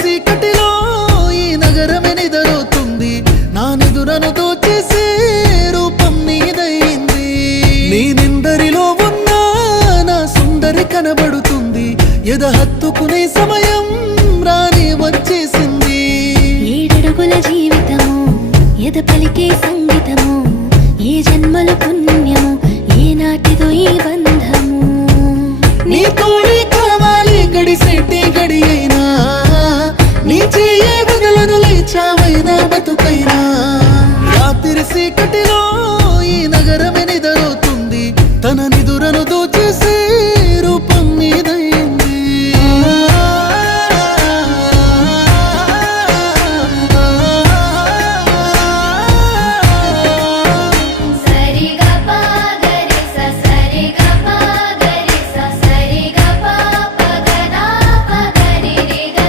చీకటిలో ఈ నగరమే నిదరవుతుంది, నా నిదురను దోచేసే రూపం నీదయింది. నీ నిందరిలో ఉన్న నా సుందరి కనబడుతుంది, ఎద హత్తుకునే సమయం రాని వచ్చేసింది. ఏడడుగుల జీవితము ఎద పలికే సంగీతము, ఏ జన్మల పుణ్యము ఏ నాటిదో ఈ బంధము. నీ తోడే కావాలి గడిసేటి గడి అయినా, నీ చెయ్యే వదలను లేచావైనా బతుకైనా. రాత్రి చీకటిలో